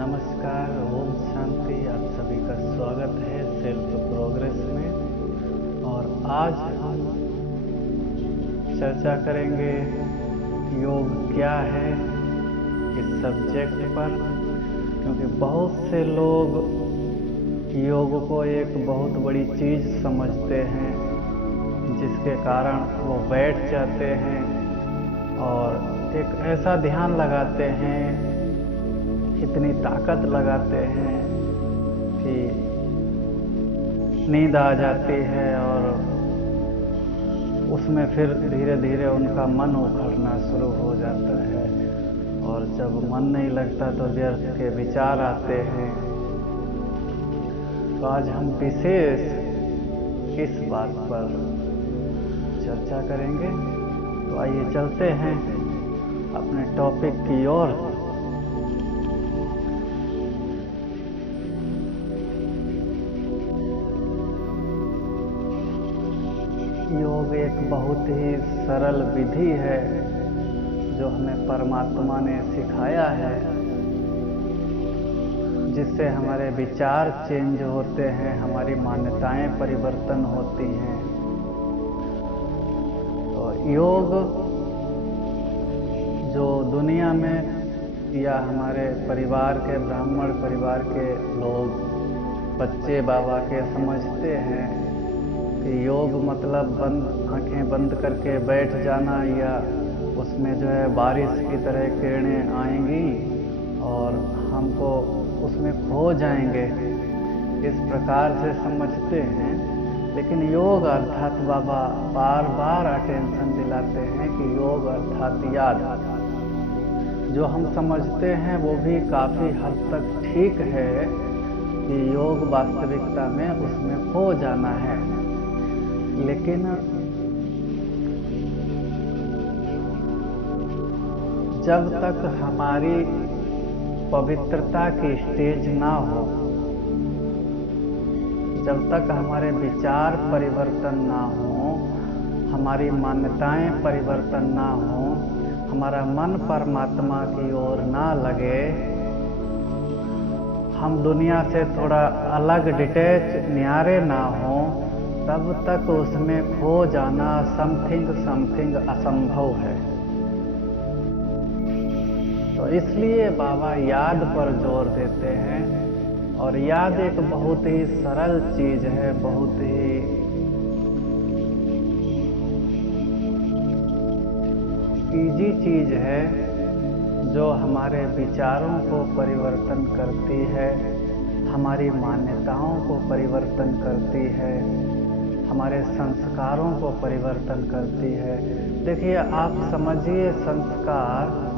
नमस्कार, ओम शांति। आप सभी का स्वागत है सेल्फ प्रोग्रेस में। और आज हम चर्चा करेंगे योग क्या है इस सब्जेक्ट पर, क्योंकि बहुत से लोग योग को एक बहुत बड़ी चीज़ समझते हैं, जिसके कारण वो बैठ जाते हैं और एक ऐसा ध्यान लगाते हैं, इतनी ताकत लगाते हैं कि नींद आ जाती है और उसमें फिर धीरे धीरे उनका मन उखड़ना शुरू हो जाता है। और जब मन नहीं लगता तो व्यर्थ के विचार आते हैं। तो आज हम विशेष इस बात पर चर्चा करेंगे। तो आइए चलते हैं अपने टॉपिक की ओर। योग एक बहुत ही सरल विधि है जो हमें परमात्मा ने सिखाया है, जिससे हमारे विचार चेंज होते हैं, हमारी मान्यताएं परिवर्तन होती हैं। तो योग जो दुनिया में या हमारे परिवार के ब्राह्मण परिवार के लोग बच्चे बाबा के समझते हैं कि योग मतलब आंखें बंद करके बैठ जाना, या उसमें जो है बारिश की तरह किरणें आएंगी और हमको उसमें खो जाएंगे, इस प्रकार से समझते हैं। लेकिन योग अर्थात बाबा बार बार अटेंशन दिलाते हैं कि योग अर्थात याद। जो हम समझते हैं वो भी काफ़ी हद तक ठीक है कि योग वास्तविकता में उसमें खो जाना है, लेकिन जब तक हमारी पवित्रता की स्टेज ना हो, जब तक हमारे विचार परिवर्तन ना हो, हमारी मान्यताएं परिवर्तन ना हो, हमारा मन परमात्मा की ओर ना लगे, हम दुनिया से थोड़ा अलग डिटैच न्यारे ना हो, तब तक उसमें खो जाना समथिंग असंभव है। तो इसलिए बाबा याद पर जोर देते हैं। और याद एक बहुत ही सरल चीज है, बहुत ही इजी चीज है, जो हमारे विचारों को परिवर्तन करती है, हमारी मान्यताओं को परिवर्तन करती है, हमारे संस्कारों को परिवर्तन करती है। देखिए, आप समझिए, संस्कार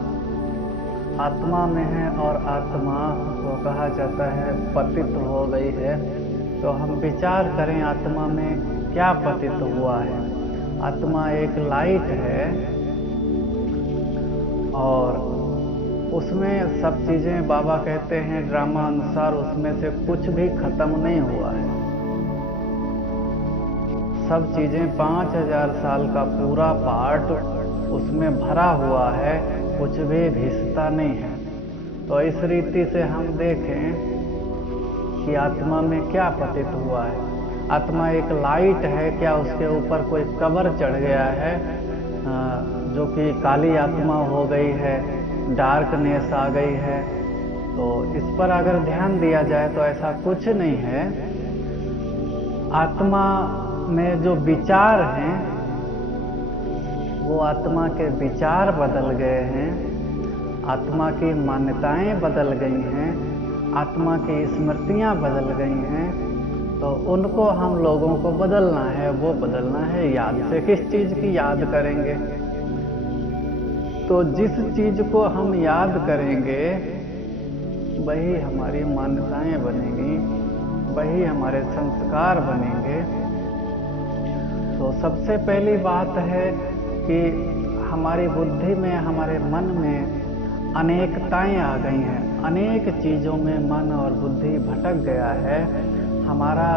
आत्मा में है और आत्मा को कहा जाता है पतित हो गई है। तो हम विचार करें आत्मा में क्या पतित हुआ है। आत्मा एक लाइट है और उसमें सब चीज़ें, बाबा कहते हैं ड्रामा अनुसार, उसमें से कुछ भी खत्म नहीं हुआ है। सब चीज़ें 5000 साल का पूरा पार्ट उसमें भरा हुआ है, कुछ भी घिसता नहीं है। तो इस रीति से हम देखें कि आत्मा में क्या पतित हुआ है। आत्मा एक लाइट है, क्या उसके ऊपर कोई कवर चढ़ गया है जो कि काली आत्मा हो गई है, डार्कनेस आ गई है? तो इस पर अगर ध्यान दिया जाए तो ऐसा कुछ नहीं है। आत्मा में जो विचार हैं, वो आत्मा के विचार बदल गए हैं, आत्मा की मान्यताएं बदल गई हैं, आत्मा की स्मृतियां बदल गई हैं। तो उनको हम लोगों को बदलना है। वो बदलना है याद से। किस चीज की याद करेंगे? तो जिस चीज को हम याद करेंगे वही हमारी मान्यताएं बनेंगी, वही हमारे संस्कार बनेंगे। तो सबसे पहली बात है कि हमारी बुद्धि में, हमारे मन में अनेकताएं आ गई हैं। अनेक चीज़ों में मन और बुद्धि भटक गया है। हमारा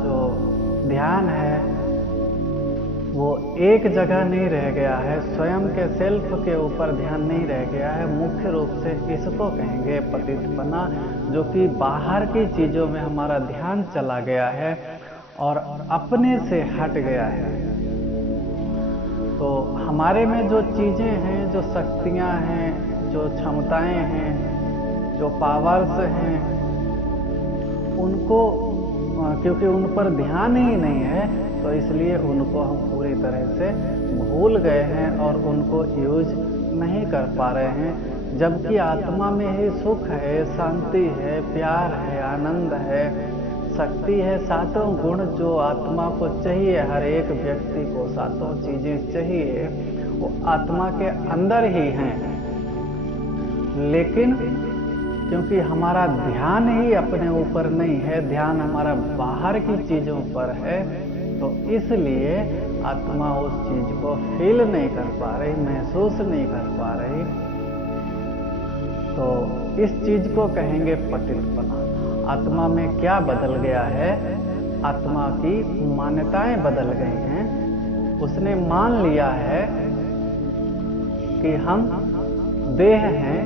जो ध्यान है वो एक जगह नहीं रह गया है, स्वयं के सेल्फ के ऊपर ध्यान नहीं रह गया है। मुख्य रूप से इसको कहेंगे पतितपना, जो कि बाहर की चीजों में हमारा ध्यान चला गया है और अपने से हट गया है। तो हमारे में जो चीजें हैं, जो शक्तियां हैं, जो क्षमताएं हैं, जो पावर्स हैं, उनको क्योंकि उन पर ध्यान ही नहीं है, तो इसलिए उनको हम पूरी तरह से भूल गए हैं और उनको यूज नहीं कर पा रहे हैं। जबकि आत्मा में ही सुख है, शांति है, प्यार है, आनंद है, शक्ति है, सातों गुण जो आत्मा को चाहिए। हर एक व्यक्ति को सातों चीजें चाहिए, वो आत्मा के अंदर ही हैं। लेकिन क्योंकि हमारा ध्यान ही अपने ऊपर नहीं है, ध्यान हमारा बाहर की चीजों पर है, तो इसलिए आत्मा उस चीज को फील नहीं कर पा रही, महसूस नहीं कर पा रही। तो इस चीज को कहेंगे पतितपना। आत्मा में क्या बदल गया है? आत्मा की मान्यताएं बदल गई हैं। उसने मान लिया है कि हम देह हैं,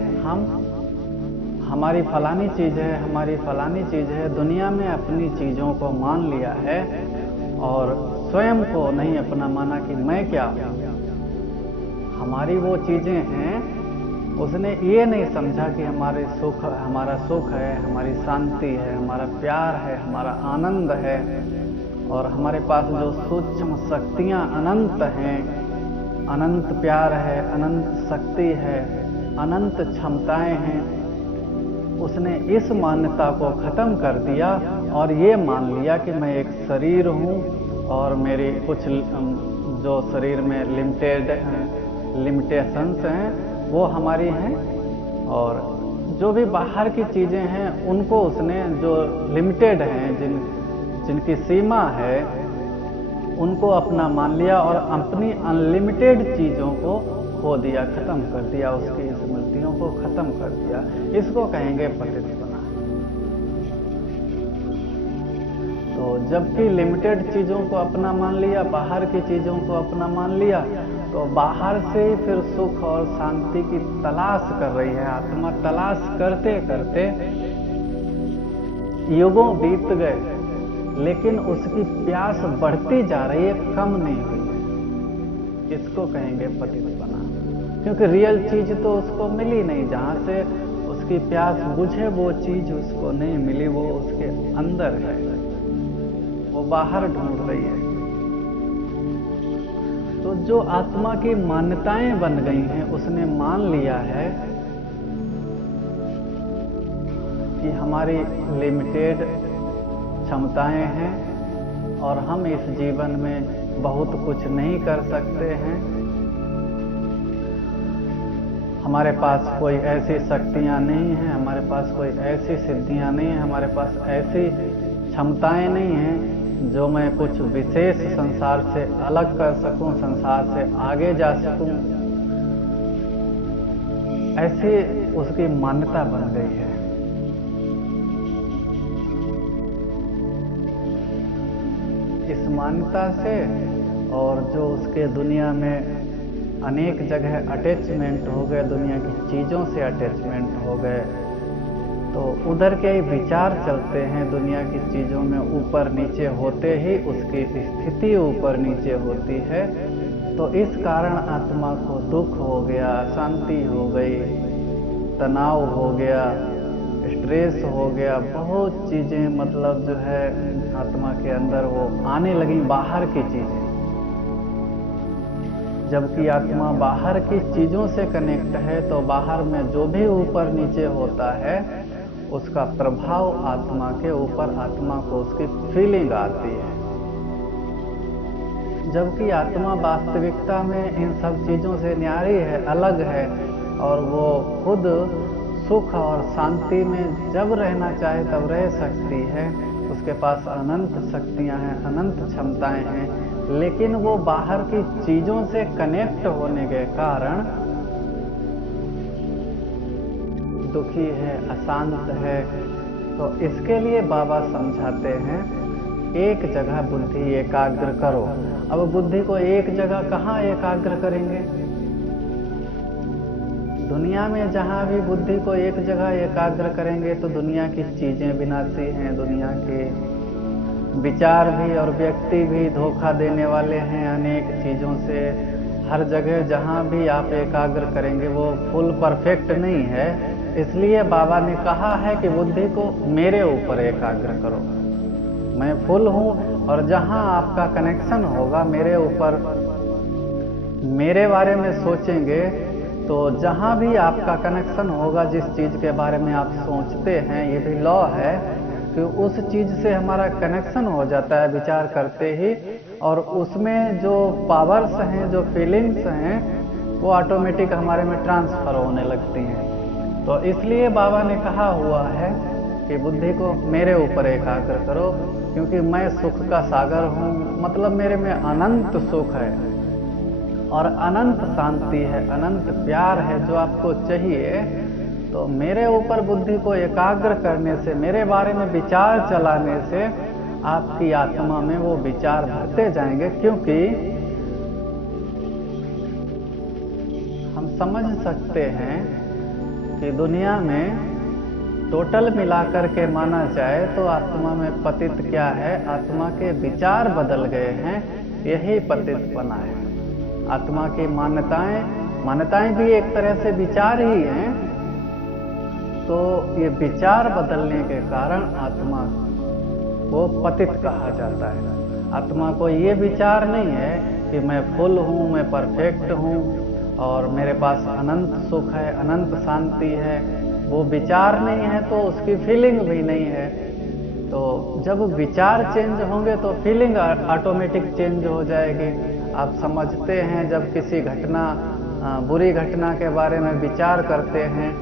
हमारी फलानी चीज है, हमारी फलानी चीज है। दुनिया में अपनी चीजों को मान लिया है और स्वयं को नहीं अपना माना कि मैं क्या हूं। हमारी वो चीजें हैं, उसने ये नहीं समझा कि हमारा सुख है, हमारी शांति है, हमारा प्यार है, हमारा आनंद है, और हमारे पास जो सूक्ष्म शक्तियां अनंत हैं, अनंत प्यार है, अनंत शक्ति है, अनंत क्षमताएं हैं। उसने इस मान्यता को खत्म कर दिया और ये मान लिया कि मैं एक शरीर हूँ और मेरी कुछ जो शरीर में लिमिटेशंस हैं वो हमारी हैं, और जो भी बाहर की चीजें हैं उनको उसने जो लिमिटेड हैं, जिनकी सीमा है, उनको अपना मान लिया और अपनी अनलिमिटेड चीजों को खो दिया, खत्म कर दिया, उसकी स्मृतियों को खत्म कर दिया। इसको कहेंगे पतितपना। तो जबकि लिमिटेड चीजों को अपना मान लिया, बाहर की चीजों को अपना मान लिया, तो बाहर से ही फिर सुख और शांति की तलाश कर रही है आत्मा। तलाश करते करते युगों बीत गए, लेकिन उसकी प्यास बढ़ती जा रही है, कम नहीं हुई है। इसको कहेंगे पतितपना, क्योंकि रियल चीज तो उसको मिली नहीं। जहां से उसकी प्यास बुझे वो चीज उसको नहीं मिली, वो उसके अंदर है, वो बाहर ढूंढ रही है। तो जो आत्मा की मान्यताएं बन गई हैं, उसने मान लिया है कि हमारी लिमिटेड क्षमताएं हैं और हम इस जीवन में बहुत कुछ नहीं कर सकते हैं। हमारे पास कोई ऐसी शक्तियां नहीं हैं, हमारे पास कोई ऐसी सिद्धियां नहीं हैं, हमारे पास ऐसी क्षमताएं नहीं हैं जो मैं कुछ विशेष संसार से अलग कर सकूं, संसार से आगे जा सकूं। ऐसी उसकी मान्यता बन गई है। इस मान्यता से और जो उसके दुनिया में अनेक जगह अटैचमेंट हो गए, दुनिया की चीजों से अटैचमेंट हो गए, तो उधर के विचार चलते हैं। दुनिया की चीजों में ऊपर नीचे होते ही उसकी स्थिति ऊपर नीचे होती है। तो इस कारण आत्मा को दुख हो गया, अशांति हो गई, तनाव हो गया, स्ट्रेस हो गया, बहुत चीजें मतलब जो है आत्मा के अंदर वो आने लगी, बाहर की चीजें। जबकि आत्मा बाहर की चीजों से कनेक्ट है, तो बाहर में जो भी ऊपर नीचे होता है उसका प्रभाव आत्मा के ऊपर, आत्मा को उसकी फीलिंग आती है। जबकि आत्मा वास्तविकता में इन सब चीजों से न्यारी है, अलग है, और वो खुद सुख और शांति में जब रहना चाहे तब रह सकती है। उसके पास अनंत शक्तियां हैं, अनंत क्षमताएं हैं, लेकिन वो बाहर की चीजों से कनेक्ट होने के कारण दुखी है, अशांत है। तो इसके लिए बाबा समझाते हैं एक जगह बुद्धि एकाग्र करो। अब बुद्धि को एक जगह कहाँ एकाग्र करेंगे? दुनिया में जहाँ भी बुद्धि को एक जगह एकाग्र करेंगे तो दुनिया की चीजें विनाशी हैं, दुनिया के विचार भी और व्यक्ति भी धोखा देने वाले हैं अनेक चीजों से। हर जगह जहाँ भी आप एकाग्र करेंगे वो फुल परफेक्ट नहीं है। इसलिए बाबा ने कहा है कि बुद्धि को मेरे ऊपर एकाग्र करो, मैं फुल हूँ। और जहाँ आपका कनेक्शन होगा मेरे ऊपर, मेरे बारे में सोचेंगे, तो जहाँ भी आपका कनेक्शन होगा, जिस चीज़ के बारे में आप सोचते हैं, ये भी लॉ है कि उस चीज़ से हमारा कनेक्शन हो जाता है विचार करते ही, और उसमें जो पावर्स हैं, जो फीलिंग्स हैं, वो ऑटोमेटिक हमारे में ट्रांसफर होने लगती हैं। तो इसलिए बाबा ने कहा हुआ है कि बुद्धि को मेरे ऊपर एकाग्र करो, क्योंकि मैं सुख का सागर हूँ। मतलब मेरे में अनंत सुख है और अनंत शांति है, अनंत प्यार है जो आपको चाहिए। तो मेरे ऊपर बुद्धि को एकाग्र करने से, मेरे बारे में विचार चलाने से आपकी आत्मा में वो विचार भरते जाएंगे। क्योंकि हम समझ सकते हैं कि दुनिया में टोटल मिलाकर के माना जाए तो आत्मा में पतित क्या है? आत्मा के विचार बदल गए हैं, यही पतितपना है। आत्मा की मान्यताएं भी एक तरह से विचार ही हैं। तो ये विचार बदलने के कारण आत्मा को पतित कहा जाता है। आत्मा को ये विचार नहीं है कि मैं फुल हूँ, मैं परफेक्ट हूँ और मेरे पास अनंत सुख है, अनंत शांति है। वो विचार नहीं है तो उसकी फीलिंग भी नहीं है। तो जब विचार चेंज होंगे तो फीलिंग ऑटोमेटिक चेंज हो जाएगी। आप समझते हैं, जब किसी घटना, बुरी घटना के बारे में विचार करते हैं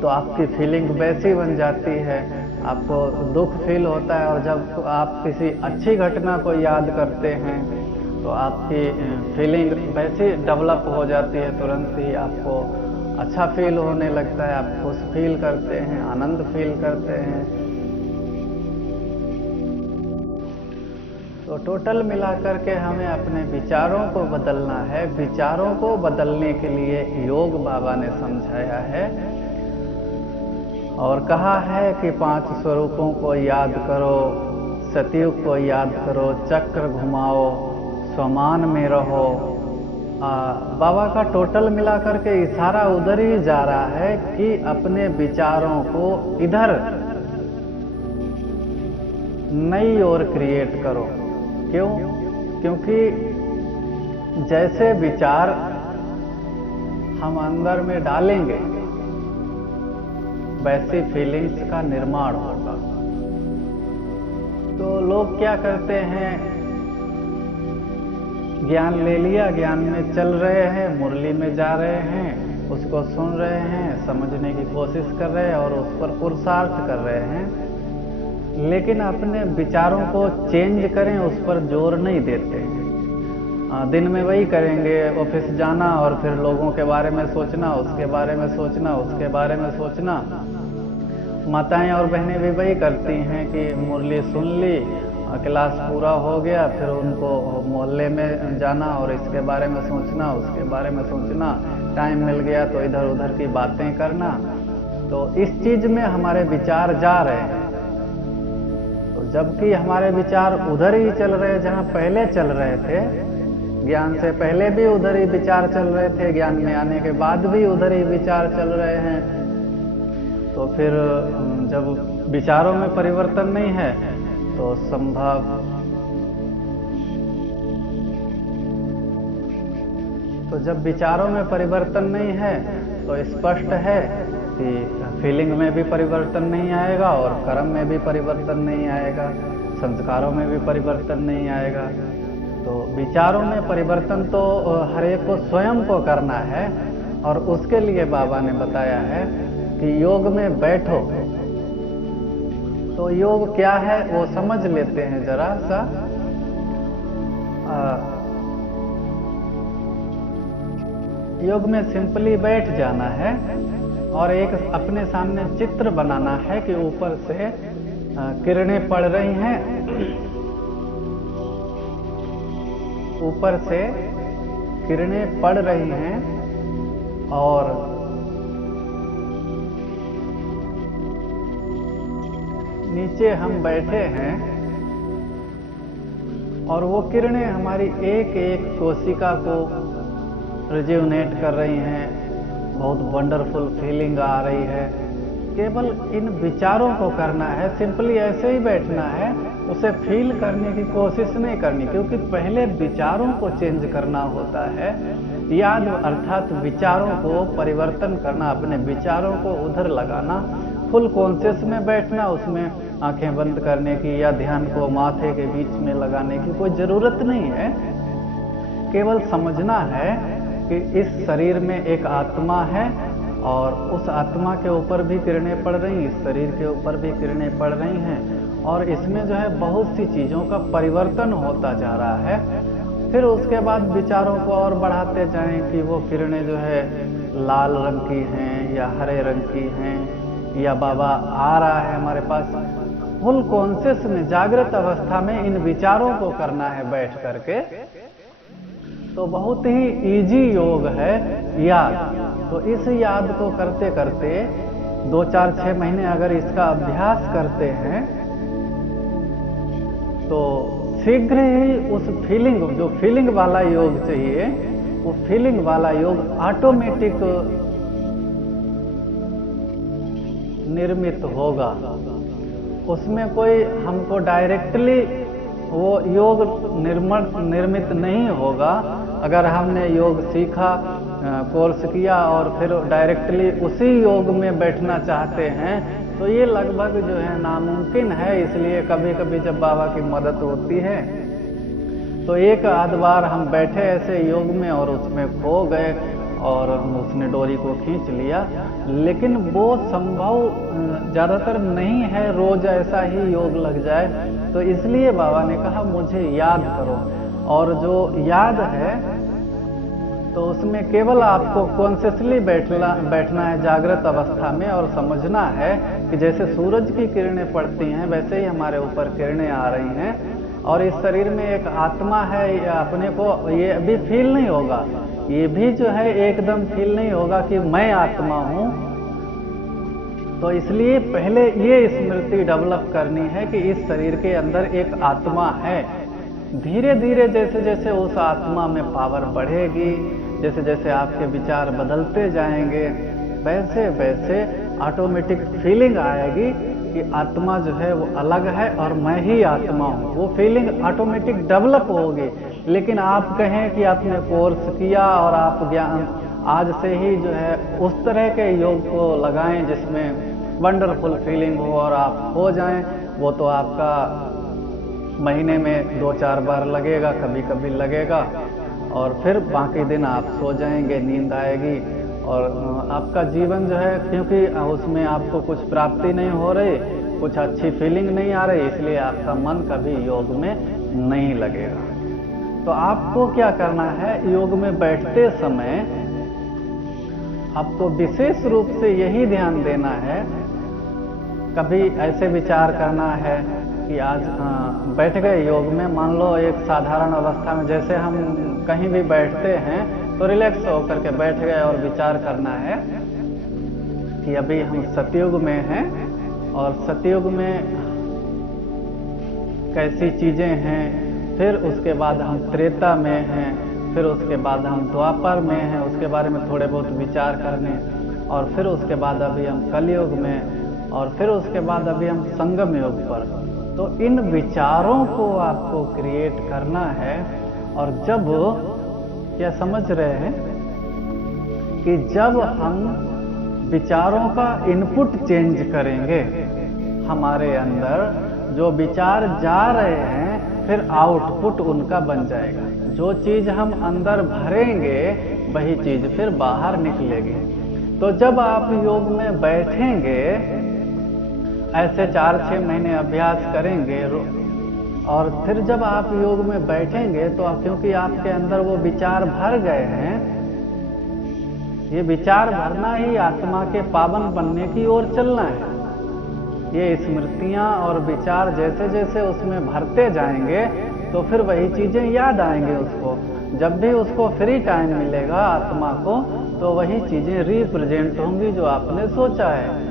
तो आपकी फीलिंग वैसी बन जाती है, आपको दुख फील होता है। और जब आप किसी अच्छी घटना को याद करते हैं तो आपकी फीलिंग वैसी डेवलप हो जाती है, तुरंत ही आपको अच्छा फील होने लगता है, आप खुश फील करते हैं, आनंद फील करते हैं। तो टोटल मिलाकर के हमें अपने विचारों को बदलना है। विचारों को बदलने के लिए योग बाबा ने समझाया है और कहा है कि 5 स्वरूपों को याद करो, सतयुग को याद करो, चक्र घुमाओ, स्वमान में रहो। बाबा का टोटल मिलाकर के इशारा उधर ही जा रहा है कि अपने विचारों को इधर नई ओर क्रिएट करो। क्यों? क्योंकि जैसे विचार हम अंदर में डालेंगे वैसी फीलिंग्स का निर्माण होगा। तो लोग क्या करते हैं, ज्ञान ले लिया, ज्ञान में चल रहे हैं, मुरली में जा रहे हैं, उसको सुन रहे हैं, समझने की कोशिश कर रहे हैं और उस पर पुरुषार्थ कर रहे हैं, लेकिन अपने विचारों को चेंज करें उस पर जोर नहीं देते। दिन में वही करेंगे, ऑफिस जाना और फिर लोगों के बारे में सोचना, उसके बारे में सोचना, उसके बारे में सोचना। माताएं और बहनें भी वही करती हैं कि मुरली सुन ली, क्लास पूरा हो गया, फिर उनको मोहल्ले में जाना और इसके बारे में सोचना, उसके बारे में सोचना, टाइम मिल गया तो इधर उधर की बातें करना। तो इस चीज में हमारे विचार जा रहे हैं। तो जबकि हमारे विचार उधर ही चल रहे हैं जहाँ पहले चल रहे थे, ज्ञान से पहले भी उधर ही विचार चल रहे थे, ज्ञान में आने के बाद भी उधर ही विचार चल रहे हैं। तो फिर जब विचारों में परिवर्तन नहीं है तो जब विचारों में परिवर्तन नहीं है तो स्पष्ट है कि फीलिंग में भी परिवर्तन नहीं आएगा और कर्म में भी परिवर्तन नहीं आएगा, संस्कारों में भी परिवर्तन नहीं आएगा। तो विचारों में परिवर्तन तो हर एक को स्वयं को करना है और उसके लिए बाबा ने बताया है कि योग में बैठो। तो योग क्या है वो समझ लेते हैं जरा सा। योग में सिंपली बैठ जाना है और एक अपने सामने चित्र बनाना है कि ऊपर से किरणें पड़ रही हैं ऊपर से किरणें पड़ रही हैं और नीचे हम बैठे हैं और वो किरणें हमारी एक एक कोशिका को रिज्यूनेट कर रही हैं। बहुत वंडरफुल फीलिंग आ रही है। केवल इन विचारों को करना है, सिंपली ऐसे ही बैठना है, उसे फील करने की कोशिश नहीं करनी, क्योंकि पहले विचारों को चेंज करना होता है। याद अर्थात विचारों को परिवर्तन करना, अपने विचारों को उधर लगाना, फुल कॉन्शियस में बैठना, उसमें आंखें बंद करने की या ध्यान को माथे के बीच में लगाने की कोई जरूरत नहीं है। केवल समझना है कि इस शरीर में एक आत्मा है और उस आत्मा के ऊपर भी किरणें पड़ रही, इस शरीर के ऊपर भी किरणें पड़ रही हैं और इसमें जो है बहुत सी चीज़ों का परिवर्तन होता जा रहा है। फिर उसके बाद विचारों को और बढ़ाते जाएं कि वो किरणें जो है लाल रंग की हैं या हरे रंग की हैं, या बाबा आ रहा है हमारे पास। फुल कॉन्शियस में, जागृत अवस्था में इन विचारों को करना है बैठ करके। तो बहुत ही इजी योग है याद। तो इस याद को करते करते 2, 4, 6 महीने अगर इसका अभ्यास करते हैं तो शीघ्र ही उस फीलिंग, जो फीलिंग वाला योग चाहिए, वो फीलिंग वाला योग ऑटोमेटिक निर्मित होगा। उसमें कोई हमको डायरेक्टली वो योग निर्मित नहीं होगा। अगर हमने योग सीखा, कोर्स किया और फिर डायरेक्टली उसी योग में बैठना चाहते हैं तो ये लगभग जो है नामुमकिन है। इसलिए कभी कभी जब बाबा की मदद होती है तो एक आध बार हम बैठे ऐसे योग में और उसमें खो गए और उसने डोरी को खींच लिया, लेकिन वो संभव ज़्यादातर नहीं है रोज ऐसा ही योग लग जाए। तो इसलिए बाबा ने कहा मुझे याद करो, और जो याद है तो उसमें केवल आपको कॉन्शियसली बैठना है जागृत अवस्था में और समझना है कि जैसे सूरज की किरणें पड़ती हैं वैसे ही हमारे ऊपर किरणें आ रही हैं और इस शरीर में एक आत्मा है। या अपने को ये अभी फील नहीं होगा, ये भी जो है एकदम फील नहीं होगा कि मैं आत्मा हूँ। तो इसलिए पहले ये स्मृति डेवलप करनी है कि इस शरीर के अंदर एक आत्मा है। धीरे धीरे जैसे जैसे उस आत्मा में पावर बढ़ेगी, जैसे जैसे आपके विचार बदलते जाएंगे, वैसे वैसे ऑटोमेटिक फीलिंग आएगी कि आत्मा जो है वो अलग है और मैं ही आत्मा हूँ। वो फीलिंग ऑटोमेटिक डेवलप होगी। लेकिन आप कहें कि आपने कोर्स किया और आप ज्ञान आज से ही जो है उस तरह के योग को लगाएं जिसमें वंडरफुल फीलिंग हो और आप हो जाएं, वो तो आपका महीने में 2-4 बार लगेगा, कभी कभी लगेगा, और फिर बाकी दिन आप सो जाएंगे, नींद आएगी और आपका जीवन जो है, क्योंकि उसमें आपको कुछ प्राप्ति नहीं हो रही, कुछ अच्छी फीलिंग नहीं आ रही, इसलिए आपका मन कभी योग में नहीं लगेगा। तो आपको क्या करना है, योग में बैठते समय आपको विशेष रूप से यही ध्यान देना है। कभी ऐसे विचार करना है कि आज बैठ गए योग में, मान लो एक साधारण अवस्था में जैसे हम कहीं भी बैठते हैं तो रिलैक्स होकर के बैठ गए और विचार करना है कि अभी हम सतयुग में हैं और सतयुग में कैसी चीजें हैं, फिर उसके बाद हम त्रेता में हैं, फिर उसके बाद हम द्वापर में हैं, उसके बारे में थोड़े बहुत विचार करने, और फिर उसके बाद अभी हम कलयुग में, और फिर उसके बाद अभी हम संगम योग पर। तो इन विचारों को आपको क्रिएट करना है। और जब क्या समझ रहे हैं कि जब हम विचारों का इनपुट चेंज करेंगे, हमारे अंदर जो विचार जा रहे हैं फिर आउटपुट उनका बन जाएगा। जो चीज हम अंदर भरेंगे वही चीज फिर बाहर निकलेगी। तो जब आप योग में बैठेंगे, ऐसे 4-6 महीने अभ्यास करेंगे और फिर जब आप योग में बैठेंगे तो क्योंकि आपके अंदर वो विचार भर गए हैं, ये विचार भरना ही आत्मा के पावन बनने की ओर चलना है। ये स्मृतियाँ और विचार जैसे जैसे उसमें भरते जाएंगे तो फिर वही चीज़ें याद आएंगे उसको। जब भी उसको फ्री टाइम मिलेगा आत्मा को, तो वही चीज़ें रिप्रेजेंट होंगी जो आपने सोचा है।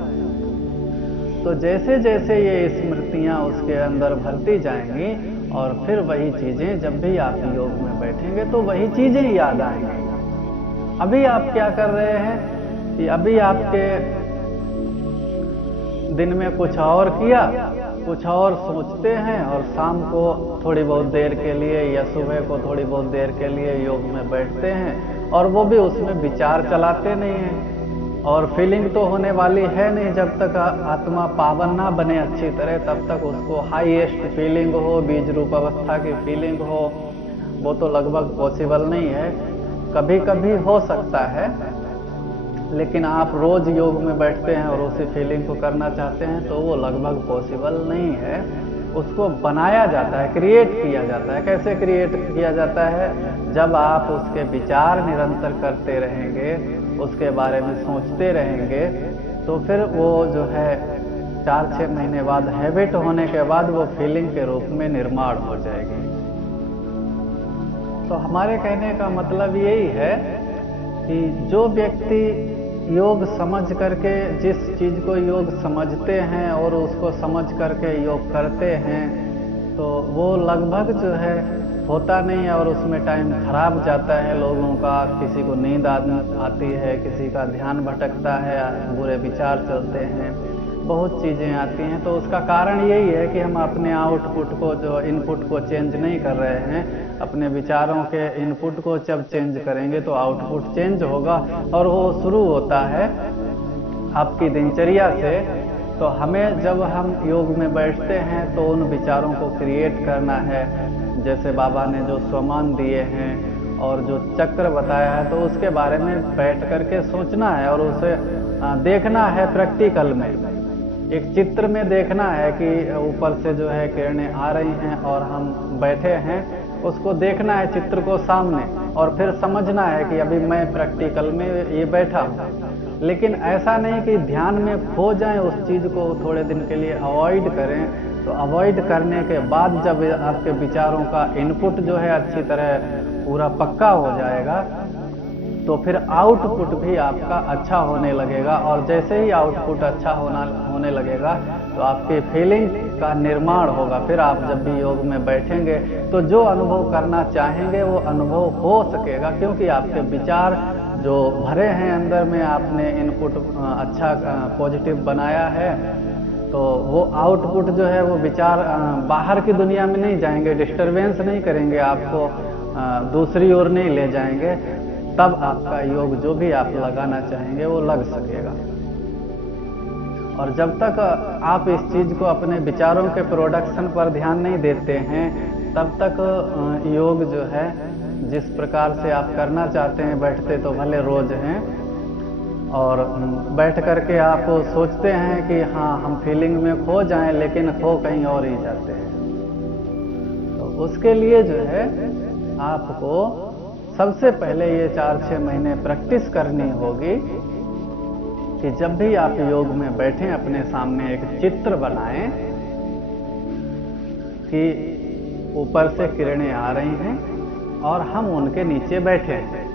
तो जैसे जैसे ये स्मृतियाँ उसके अंदर भरती जाएंगी और फिर वही चीज़ें जब भी आप योग में बैठेंगे तो वही चीज़ें याद आएंगी। अभी आप क्या कर रहे हैं कि अभी आपके दिन में कुछ और किया, कुछ और सोचते हैं और शाम को थोड़ी बहुत देर के लिए या सुबह को थोड़ी बहुत देर के लिए योग में बैठते हैं और वो भी उसमें विचार चलाते नहीं हैं। और फीलिंग तो होने वाली है नहीं, जब तक आत्मा पावन ना बने अच्छी तरह तब तक उसको हाईएस्ट फीलिंग हो, बीज रूप अवस्था की फीलिंग हो, वो तो लगभग पॉसिबल नहीं है। कभी कभी हो सकता है, लेकिन आप रोज योग में बैठते हैं और उसी फीलिंग को करना चाहते हैं तो वो लगभग पॉसिबल नहीं है। उसको बनाया जाता है, क्रिएट किया जाता है। कैसे क्रिएट किया जाता है? जब आप उसके विचार निरंतर करते रहेंगे, उसके बारे में सोचते रहेंगे, तो फिर वो जो है 4-6 महीने बाद हैबिट होने के बाद वो फीलिंग के रूप में निर्माण हो जाएगी। तो हमारे कहने का मतलब यही है कि जो व्यक्ति योग समझ करके, जिस चीज़ को योग समझते हैं और उसको समझ करके योग करते हैं, तो वो लगभग जो है होता नहीं है और उसमें टाइम खराब जाता है लोगों का। किसी को नींद आती है, किसी का ध्यान भटकता है, बुरे विचार चलते हैं, बहुत चीज़ें आती हैं। तो उसका कारण यही है कि हम अपने आउटपुट को, जो इनपुट को चेंज नहीं कर रहे हैं। अपने विचारों के इनपुट को जब चेंज करेंगे तो आउटपुट चेंज होगा और वो शुरू होता है आपकी दिनचर्या से। तो हमें जब हम योग में बैठते हैं तो उन विचारों को क्रिएट करना है। जैसे बाबा ने जो स्वमान दिए हैं और जो चक्र बताया है, तो उसके बारे में बैठ करके सोचना है और उसे देखना है प्रैक्टिकल में। एक चित्र में देखना है कि ऊपर से जो है किरणें आ रही हैं और हम बैठे हैं, उसको देखना है चित्र को सामने और फिर समझना है कि अभी मैं प्रैक्टिकल में ये बैठा हूँ। लेकिन ऐसा नहीं कि ध्यान में खो जाएं, उस चीज़ को थोड़े दिन के लिए अवॉइड करें। तो अवॉइड करने के बाद जब आपके विचारों का इनपुट जो है अच्छी तरह पूरा पक्का हो जाएगा, तो फिर आउटपुट भी आपका अच्छा होने लगेगा। और जैसे ही आउटपुट अच्छा होने लगेगा तो आपकी फीलिंग का निर्माण होगा। फिर आप जब भी योग में बैठेंगे तो जो अनुभव करना चाहेंगे वो अनुभव हो सकेगा, क्योंकि आपके विचार जो भरे हैं अंदर में, आपने इनपुट अच्छा पॉजिटिव बनाया है, तो वो आउटपुट जो है वो विचार बाहर की दुनिया में नहीं जाएंगे, डिस्टरबेंस नहीं करेंगे, आपको दूसरी ओर नहीं ले जाएंगे। तब आपका योग जो भी आप लगाना चाहेंगे वो लग सकेगा। और जब तक आप इस चीज़ को अपने विचारों के प्रोडक्शन पर ध्यान नहीं देते हैं, तब तक योग जो है जिस प्रकार से आप करना चाहते हैं, बैठते तो भले रोज हैं और बैठ करके आप सोचते हैं कि हाँ हम फीलिंग में खो जाएं, लेकिन खो कहीं और ही जाते हैं। तो उसके लिए जो है आपको सबसे पहले ये 4-6 महीने प्रैक्टिस करनी होगी कि जब भी आप योग में बैठें, अपने सामने एक चित्र बनाएं कि ऊपर से किरणें आ रही हैं और हम उनके नीचे बैठे हैं।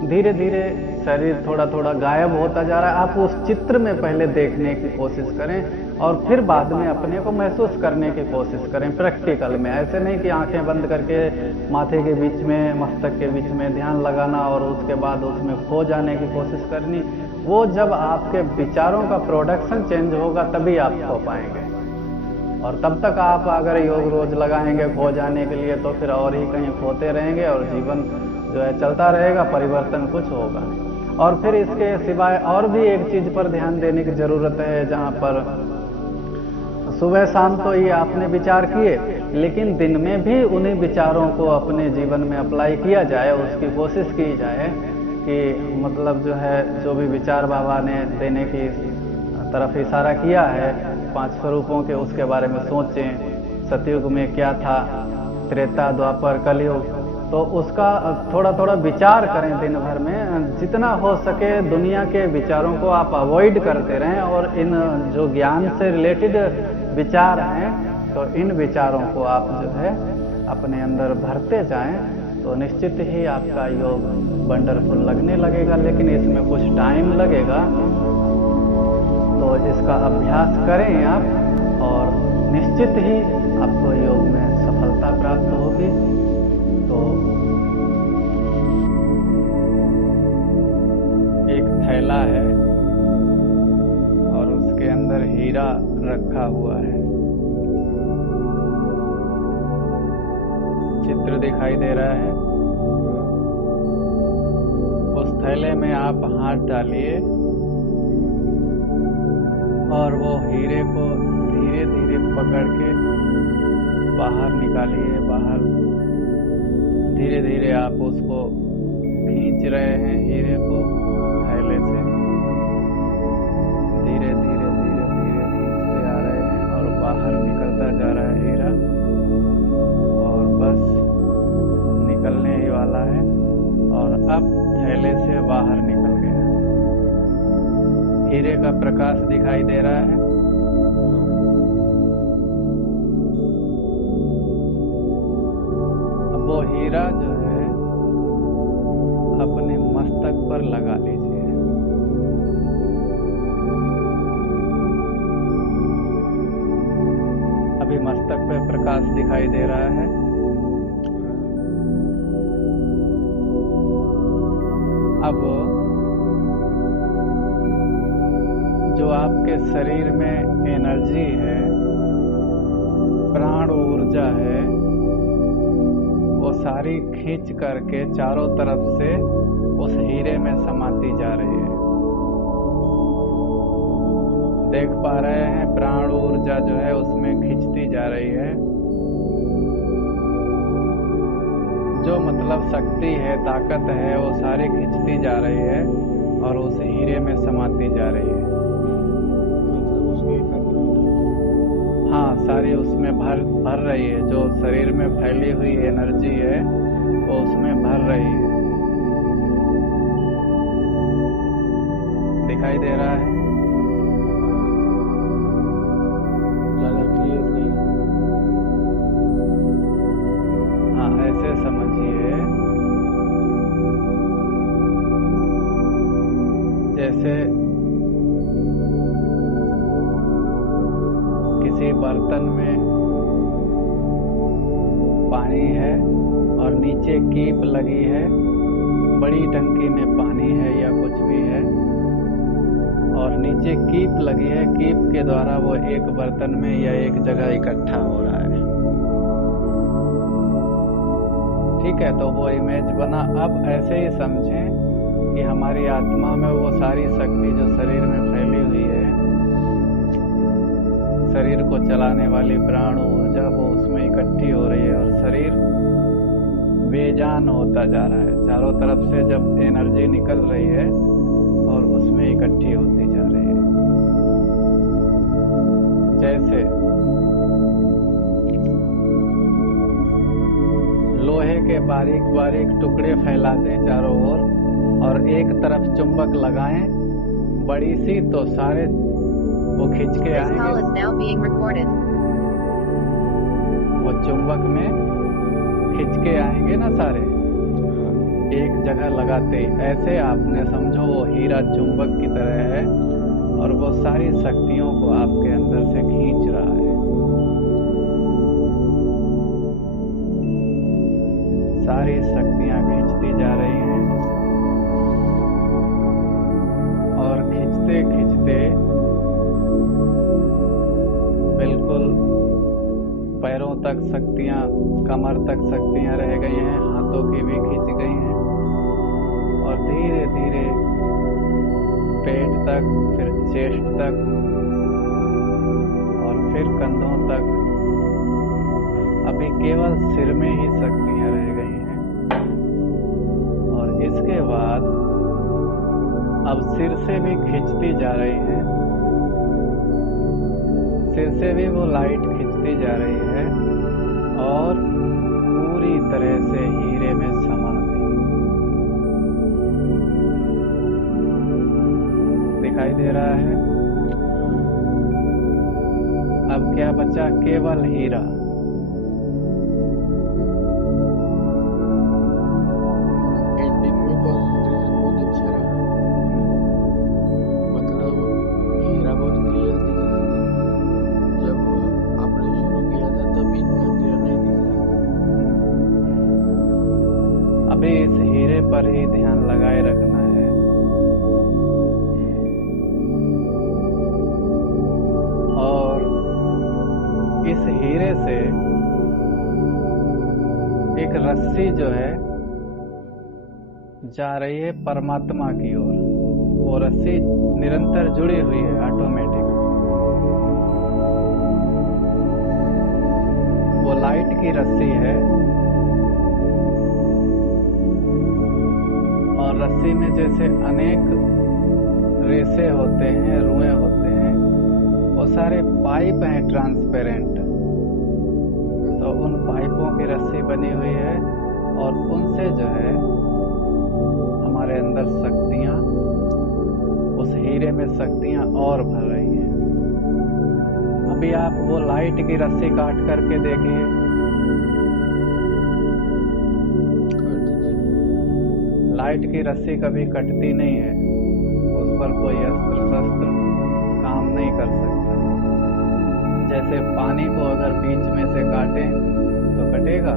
धीरे धीरे शरीर थोड़ा थोड़ा गायब होता जा रहा है। आप उस चित्र में पहले देखने की कोशिश करें और फिर बाद में अपने को महसूस करने की कोशिश करें प्रैक्टिकल में। ऐसे नहीं कि आंखें बंद करके माथे के बीच में, मस्तक के बीच में ध्यान लगाना और उसके बाद उसमें खो जाने की कोशिश करनी। वो जब आपके विचारों का प्रोडक्शन चेंज होगा तभी आप खो पाएंगे। और तब तक आप अगर योग रोज लगाएंगे खो जाने के लिए, तो फिर और ही कहीं खोते रहेंगे और जीवन जो है चलता रहेगा, परिवर्तन कुछ होगा नहीं। और फिर इसके सिवाय और भी एक चीज पर ध्यान देने की जरूरत है, जहाँ पर सुबह शाम तो ये आपने विचार किए, लेकिन दिन में भी उन्हीं विचारों को अपने जीवन में अप्लाई किया जाए, उसकी कोशिश की जाए कि मतलब जो है जो भी विचार बाबा ने देने की तरफ इशारा किया है 5 स्वरूपों के, उसके बारे में सोचें। सतयुग में क्या था, त्रेता, द्वापर, कलयुग, तो उसका थोड़ा थोड़ा विचार करें दिन भर में। जितना हो सके दुनिया के विचारों को आप अवॉइड करते रहें और इन जो ज्ञान से रिलेटेड विचार हैं तो इन विचारों को आप जो है अपने अंदर भरते जाएं तो निश्चित ही आपका योग वंडरफुल लगने लगेगा। लेकिन इसमें कुछ टाइम लगेगा, तो इसका अभ्यास करें आप और निश्चित ही आपको योग में सफलता प्राप्त होगी। तो एक थैला है और उसके अंदर हीरा रखा हुआ है। चित्र दिखाई दे रहा है। उस थैले में आप हाथ डालिए और वो हीरे को धीरे धीरे पकड़ के बाहर निकालिए। बाहर धीरे धीरे आप उसको खींच रहे हैं, हीरे को थैले से धीरे धीरे धीरे धीरे खींचते आ रहे हैं और बाहर निकलता जा रहा है हीरा, और बस निकलने ही वाला है और अब थैले से बाहर निकल गया। हीरे का प्रकाश दिखाई दे रहा है। अब वो हीरा जो है अपने मस्तक पर लगा लीजिए। अभी मस्तक पे प्रकाश दिखाई दे रहा है। अब जो आपके शरीर में एनर्जी है, प्राण ऊर्जा है, वो सारी खींच करके चारों तरफ से उस हीरे में समाती जा रही है। देख पा रहे हैं प्राण ऊर्जा जो है उसमें खींचती जा रही है। जो मतलब शक्ति है, ताकत है, वो सारी खींचती जा रही है और उस हीरे में समाती जा रही है। हाँ, सारी उसमें भर रही है। जो शरीर में फैली हुई एनर्जी है वो उसमें भर रही है। दिखाई दे रहा है? हाँ, ऐसे समझिए जैसे किसी बर्तन में पानी है और नीचे कीप लगी है, बड़ी टंकी में पानी है या कुछ भी है और नीचे कीप लगी है। कीप के द्वारा वो एक बर्तन में या एक जगह इकट्ठा हो रहा है। ठीक है, तो वो इमेज बना। अब ऐसे ही समझें कि हमारी आत्मा में वो सारी शक्ति जो शरीर में फैली हुई है, शरीर को चलाने वाली प्राण ऊर्जा, वो उसमें इकट्ठी हो रही है और शरीर बेजान होता जा रहा है। चारों तरफ से जब एनर्जी निकल रही है और उसमें इकट्ठी होती जा रही है। जैसे लोहे के बारीक बारीक टुकड़े फैला दें चारों ओर और एक तरफ चुंबक लगाएं बड़ी सी, तो सारे वो खींच के आएंगे। वो चुंबक में खींच के आएंगे ना सारे, एक जगह लगाते ही। ऐसे आपने समझो वो हीरा चुंबक की तरह है और वो सारी शक्तियों को आपके अंदर से खींच रहा है। सारी शक्तियां खींचती जा रही हैं और खींचते खींचते बिल्कुल पैरों तक शक्तियां, कमर तक शक्तियां रह गई हैं, हाथों की भी खींच गई हैं और धीरे धीरे पेट तक, फिर चेस्ट तक और फिर कंधों तक। अभी केवल सिर में ही शक्तियां रह गई हैं और इसके बाद अब सिर से भी खींचती जा रही है। सिर से भी वो लाइट खींचती जा रही है और पूरी तरह से हीरे में समा गई। दिखाई दे रहा है? अब क्या बचा? केवल हीरा। एंडिंग में कॉन्सेंट्रेशन बहुत अच्छा रहा। मतलब हीरा बहुत क्लियर दिख रहा था। जब आपने शुरू किया था तब इतना क्लियर नहीं दिख रहा था। अभी इस हीरे पर ही ध्यान लगाए रखना है। और इस हीरे से एक रस्सी जो है जा रही है परमात्मा की ओर। वो रस्सी निरंतर जुड़ी हुई है, ऑटोमेटिक। वो लाइट की रस्सी है और रस्सी में जैसे अनेक रेसे होते हैं, रुएं होते हैं, वो सारे पाइप हैं ट्रांसपेरेंट। तो उन पाइपों की रस्सी बनी हुई है और उनसे जो है हमारे अंदर शक्तियां, उस हीरे में शक्तियां और भर रही हैं। अभी आप वो लाइट की रस्सी काट करके देखिए। लाइट की रस्सी कभी कटती नहीं है, उस पर कोई अस्त्र शस्त्र काम नहीं कर सकता। जैसे पानी को अगर बीच में से काटें तो कटेगा?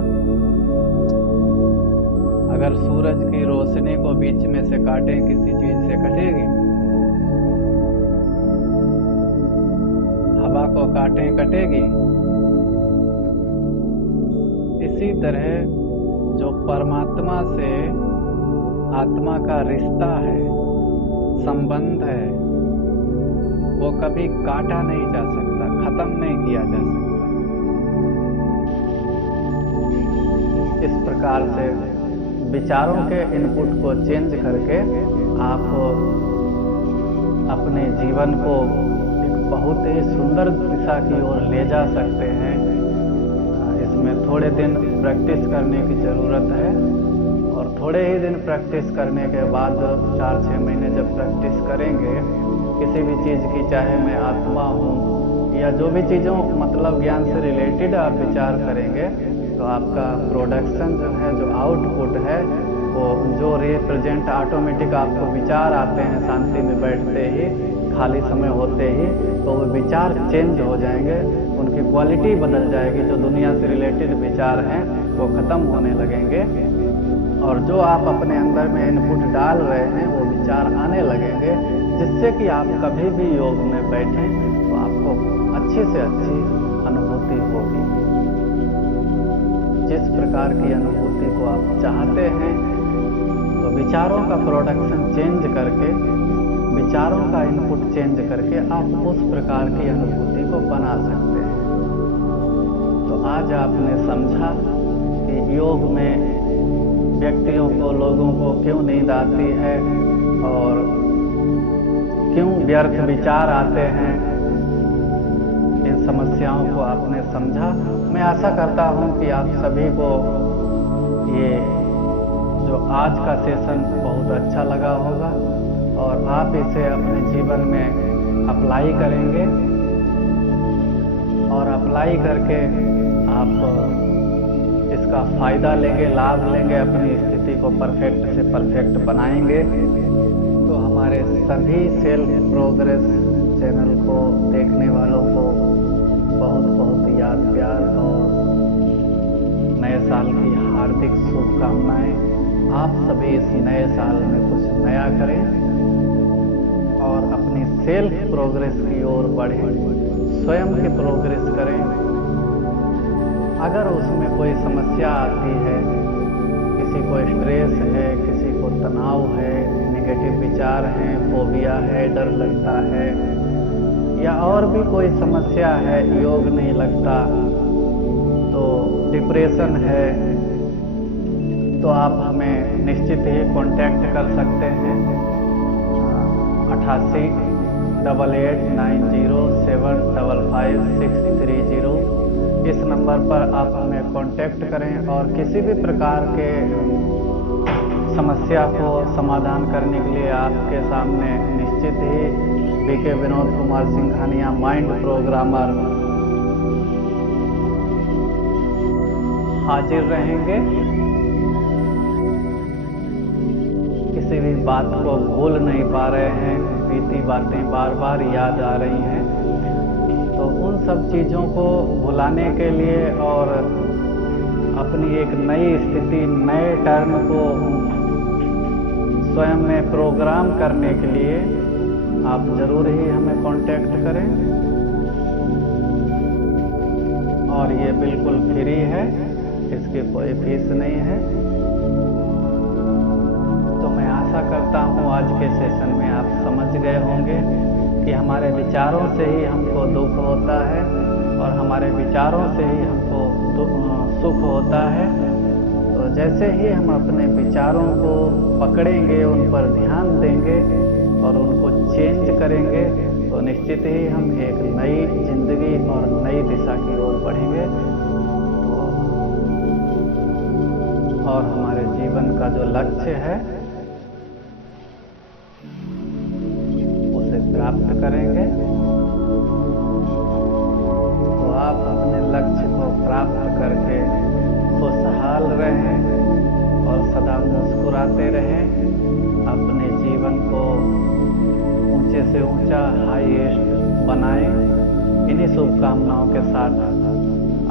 अगर सूरज की रोशनी को बीच में से काटें किसी चीज से कटेगी? हवा को काटें कटेगी? इसी तरह जो परमात्मा से आत्मा का रिश्ता है, संबंध है, वो कभी काटा नहीं जा सकता, खत्म नहीं किया जा सकता। इस प्रकार से विचारों के इनपुट को चेंज करके आप अपने जीवन को एक बहुत ही सुंदर दिशा की ओर ले जा सकते हैं। इसमें थोड़े दिन प्रैक्टिस करने की ज़रूरत है और थोड़े ही दिन प्रैक्टिस करने के बाद 4-6 महीने जब प्रैक्टिस करेंगे किसी भी चीज़ की, चाहे मैं आत्मा हूँ या जो भी चीज़ों मतलब ज्ञान से रिलेटेड आप विचार करेंगे, तो आपका प्रोडक्शन जो है, जो आउटपुट है, वो जो रिप्रेजेंट ऑटोमेटिक आपको विचार आते हैं शांति में बैठते ही, खाली समय होते ही, तो वो विचार चेंज हो जाएंगे, उनकी क्वालिटी बदल जाएगी। जो दुनिया से रिलेटेड विचार हैं वो ख़त्म होने लगेंगे और जो आप अपने अंदर में इनपुट डाल रहे हैं वो विचार आने लगेंगे, जिससे कि आप कभी भी योग में बैठें तो आपको अच्छी से अच्छी अनुभूति होगी। जिस प्रकार की अनुभूति को आप चाहते हैं, तो विचारों का प्रोडक्शन चेंज करके, विचारों का इनपुट चेंज करके आप उस प्रकार की अनुभूति को बना सकते हैं। तो आज आपने समझा कि योग में व्यक्तियों को, लोगों को क्यों नींद आती है और क्यों व्यर्थ विचार आते हैं। इन समस्याओं को आपने समझा। मैं आशा करता हूं कि आप सभी को ये जो आज का सेशन बहुत अच्छा लगा होगा और आप इसे अपने जीवन में अप्लाई करेंगे और अप्लाई करके आप इसका फ़ायदा लेंगे, लाभ लेंगे, अपनी स्थिति को परफेक्ट से परफेक्ट बनाएंगे। तो हमारे सभी सेल्फ प्रोग्रेस चैनल को देखने वालों को बहुत बहुत याद, प्यार और नए साल की हार्दिक शुभकामनाएं। आप सभी इस नए साल में कुछ नया करें और अपनी सेल्फ प्रोग्रेस की ओर बढ़ें, स्वयं की प्रोग्रेस करें। अगर उसमें कोई समस्या आती है, किसी को स्ट्रेस है, किसी को तनाव है, नेगेटिव विचार हैं, फोबिया है, डर लगता है, या और भी कोई समस्या है, योग नहीं लगता, तो डिप्रेशन है, तो आप हमें निश्चित ही कांटेक्ट कर सकते हैं 888890755630 इस नंबर पर आप हमें कांटेक्ट करें और किसी भी प्रकार के समस्या को समाधान करने के लिए आपके सामने निश्चित ही BK Vinod Kumar Singhania mind programmer हाजिर रहेंगे। किसी भी बात को भूल नहीं पा रहे हैं, बीती बातें बार बार याद आ रही हैं, तो उन सब चीज़ों को भुलाने के लिए और अपनी एक नई स्थिति, नए टर्न को स्वयं में प्रोग्राम करने के लिए आप जरूर ही हमें कांटेक्ट करें। और ये बिल्कुल फ्री है, इसकी कोई फीस नहीं है। तो मैं आशा करता हूँ आज के सेशन में आप समझ गए होंगे कि हमारे विचारों से ही हमको दुख होता है और हमारे विचारों से ही हमको सुख होता है। तो जैसे ही हम अपने विचारों को पकड़ेंगे, उन पर ध्यान देंगे और उनको चेंज करेंगे, तो निश्चित ही हम एक नई जिंदगी और नई दिशा की ओर बढ़ेंगे और हमारे जीवन का जो लक्ष्य है उसे प्राप्त करेंगे। तो आप अपने लक्ष्य को प्राप्त करके खुशहाल रहें और सदा मुस्कुराते रहें। अपने जीवन को ऊंचे से ऊंचा, हाईएस्ट बनाएं। इन्हीं शुभकामनाओं के साथ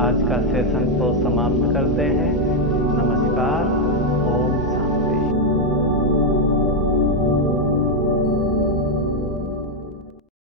आज का सेशन को समाप्त करते हैं।